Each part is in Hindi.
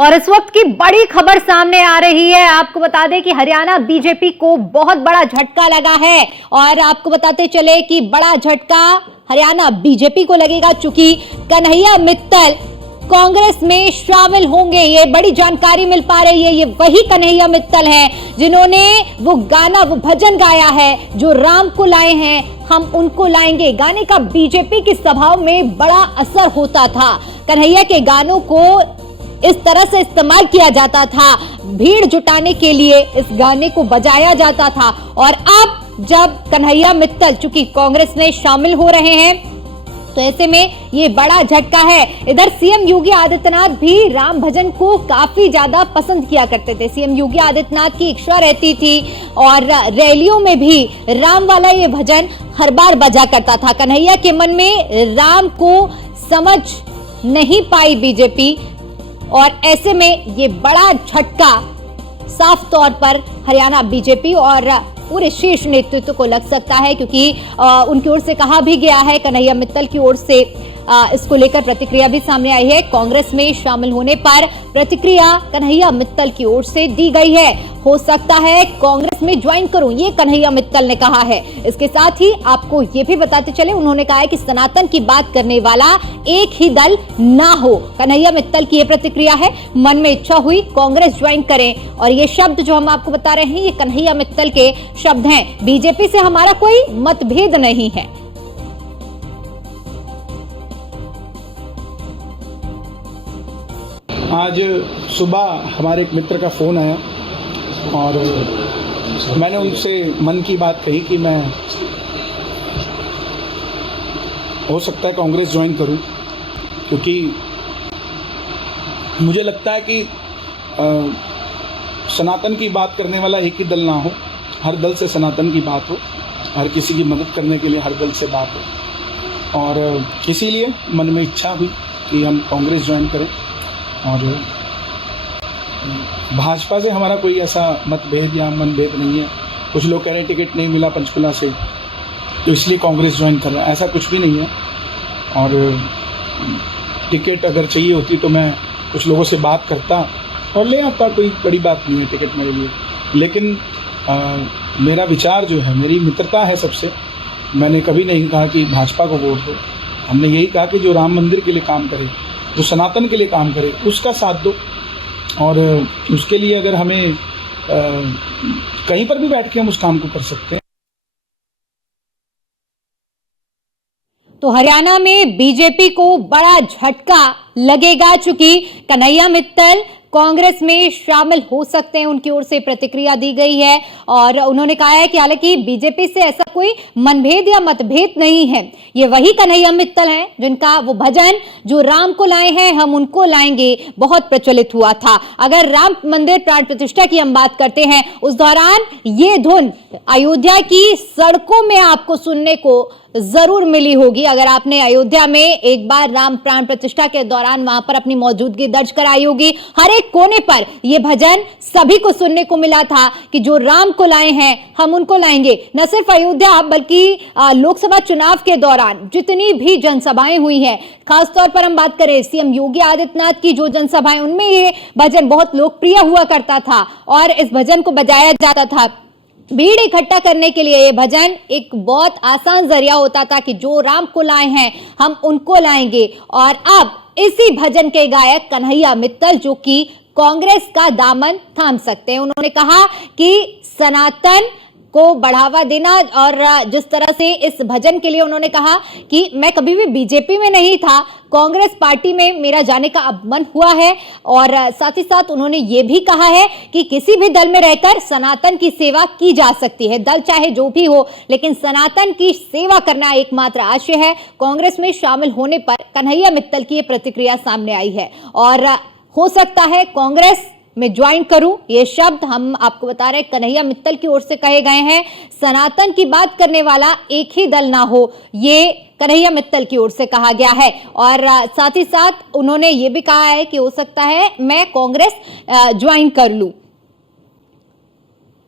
और इस वक्त की बड़ी खबर सामने आ रही है। आपको बता दें कि हरियाणा बीजेपी को बहुत बड़ा झटका लगा है और आपको बताते चले कि बड़ा झटका हरियाणा बीजेपी को लगेगा, चूंकि कन्हैया मित्तल कांग्रेस में शामिल होंगे। ये बड़ी जानकारी मिल पा रही है। ये वही कन्हैया मित्तल हैं जिन्होंने वो गाना, वो भजन गाया है, जो राम को लाए हैं हम उनको लाएंगे। गाने का बीजेपी की सभाओं में बड़ा असर होता था। कन्हैया के गानों को इस तरह से इस्तेमाल किया जाता था, भीड़ जुटाने के लिए इस गाने को बजाया जाता था। और अब जब कन्हैया मित्तल चूंकि कांग्रेस में शामिल हो रहे हैं तो ऐसे में ये बड़ा झटका है। इधर सीएम योगी आदित्यनाथ भी राम भजन को काफी ज्यादा पसंद किया करते थे। सीएम योगी आदित्यनाथ की इच्छा रहती थी और रैलियों में भी राम वाला ये भजन हर बार बजा करता था। कन्हैया के मन में राम को समझ नहीं पाई बीजेपी और ऐसे में ये बड़ा झटका साफ तौर पर हरियाणा बीजेपी और पूरे शीर्ष नेतृत्व को लग सकता है, क्योंकि उनकी ओर से कहा भी गया है, कन्हैया मित्तल की ओर से इसको लेकर प्रतिक्रिया भी सामने आई है। कांग्रेस में शामिल होने पर प्रतिक्रिया कन्हैया मित्तल की ओर से दी गई है। हो सकता है कांग्रेस में ज्वाइन करूं, ये कन्हैया मित्तल ने कहा है। इसके साथ ही आपको ये भी बताते चले, उन्होंने कहा है कि सनातन की बात करने वाला एक ही दल ना हो। कन्हैया मित्तल की ये प्रतिक्रिया है। मन में इच्छा हुई कांग्रेस ज्वाइन करें, और ये शब्द जो हम आपको बता रहे हैं ये कन्हैया मित्तल के शब्द हैं। बीजेपी से हमारा कोई मतभेद नहीं है। आज सुबह हमारे एक मित्र का फ़ोन आया और मैंने उनसे मन की बात कही कि मैं हो सकता है कांग्रेस ज्वाइन करूं, क्योंकि मुझे लगता है कि सनातन की बात करने वाला एक ही दल ना हो, हर दल से सनातन की बात हो, हर किसी की मदद करने के लिए हर दल से बात हो। और इसीलिए मन में इच्छा हुई कि हम कांग्रेस ज्वाइन करें। और भाजपा से हमारा कोई ऐसा मतभेद या मनभेद नहीं है। कुछ लोग कह रहे हैं टिकट नहीं मिला पंचकुला से तो इसलिए कांग्रेस ज्वाइन कर रहा है, ऐसा कुछ भी नहीं है। और टिकट अगर चाहिए होती तो मैं कुछ लोगों से बात करता और ले आता, कोई बड़ी बात नहीं है टिकट मेरे लिए। लेकिन मेरा विचार जो है, मेरी मित्रता है सबसे। मैंने कभी नहीं कहा कि भाजपा को वोट दो, हमने यही कहा कि जो राम मंदिर के लिए काम करे, जो सनातन के लिए काम करे, उसका साथ दो। और उसके लिए अगर हमें कहीं पर भी बैठ के हम उस काम को कर सकते हैं। तो हरियाणा में बीजेपी को बड़ा झटका लगेगा, चूंकि कन्हैया मित्तल कांग्रेस में शामिल हो सकते हैं। उनकी ओर से प्रतिक्रिया दी गई है और उन्होंने कहा है कि हालांकि बीजेपी से ऐसा कोई मनभेद या मतभेद नहीं है। ये वही कन्हैया मित्तल हैं जिनका वो भजन, जो राम को लाए हैं हम उनको लाएंगे, बहुत प्रचलित हुआ था। अगर राम मंदिर प्राण प्रतिष्ठा की हम बात करते हैं, उस दौरान ये धुन अयोध्या की सड़कों में आपको सुनने को जरूर मिली होगी। अगर आपने अयोध्या में एक बार राम प्राण प्रतिष्ठा के दौरान वहां पर अपनी मौजूदगी दर्ज कराई होगी, हर एक कोने पर यह भजन सभी को सुनने को मिला था कि जो राम को लाए हैं हम उनको लाएंगे। न सिर्फ अयोध्या बल्कि लोकसभा चुनाव के दौरान जितनी भी जनसभाएं हुई हैं, खासतौर पर हम बात करें सीएम योगी आदित्यनाथ की जो जनसभाएं, उनमें ये भजन बहुत लोकप्रिय हुआ करता था और इस भजन को बजाया जाता था। भीड़ इकट्ठा करने के लिए ये भजन एक बहुत आसान जरिया होता था कि जो राम को लाए हैं हम उनको लाएंगे। और अब इसी भजन के गायक कन्हैया मित्तल, जो कि कांग्रेस का दामन थाम सकते हैं, उन्होंने कहा कि सनातन को बढ़ावा देना, और जिस तरह से इस भजन के लिए उन्होंने कहा कि मैं कभी भी बीजेपी में नहीं था, कांग्रेस पार्टी में मेरा जाने का अब मन हुआ है। और साथ ही साथ उन्होंने ये भी कहा है कि किसी भी दल में रहकर सनातन की सेवा की जा सकती है, दल चाहे जो भी हो, लेकिन सनातन की सेवा करना एकमात्र आशय है। कांग्रेस में शामिल होने पर कन्हैया मित्तल की ये प्रतिक्रिया सामने आई है और हो सकता है कांग्रेस में ज्वाइन करूं, ये शब्द हम आपको बता रहे हैं कन्हैया मित्तल की ओर से कहे गए हैं। सनातन की बात करने वाला एक ही दल ना हो, ये कन्हैया मित्तल की ओर से कहा गया है। और साथ ही साथ उन्होंने ये भी कहा है कि हो सकता है मैं कांग्रेस ज्वाइन कर लूं।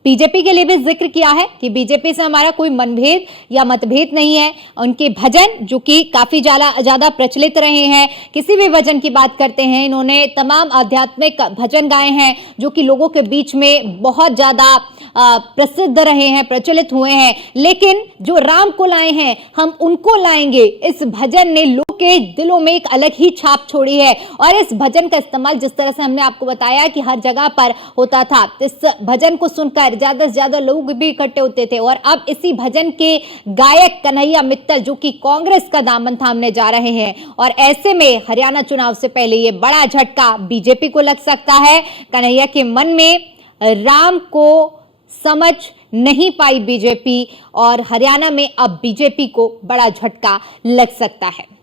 बीजेपी के लिए भी जिक्र किया है कि बीजेपी से हमारा कोई मनभेद या मतभेद नहीं है। उनके भजन जो कि काफी ज्यादा प्रचलित रहे हैं, किसी भी भजन की बात करते हैं, इन्होंने तमाम आध्यात्मिक भजन गाए हैं जो कि लोगों के बीच में बहुत ज्यादा प्रसिद्ध रहे हैं, प्रचलित हुए हैं। लेकिन जो राम को लाए हैं हम उनको लाएंगे, इस भजन ने लोगों के दिलों में एक अलग ही छाप छोड़ी है। और इस भजन का इस्तेमाल जिस तरह से हमने आपको बताया कि हर जगह पर होता था, इस भजन को सुनकर ज्यादा से ज्यादा लोग भी इकट्ठे होते थे। और अब इसी भजन के गायक कन्हैया मित्तल जो कि कांग्रेस का दामन थामने जा रहे हैं, और ऐसे में हरियाणा चुनाव से पहले ये बड़ा झटका बीजेपी को लग सकता है। कन्हैया के मन में राम को समझ नहीं पाई बीजेपी, और हरियाणा में अब बीजेपी को बड़ा झटका लग सकता है।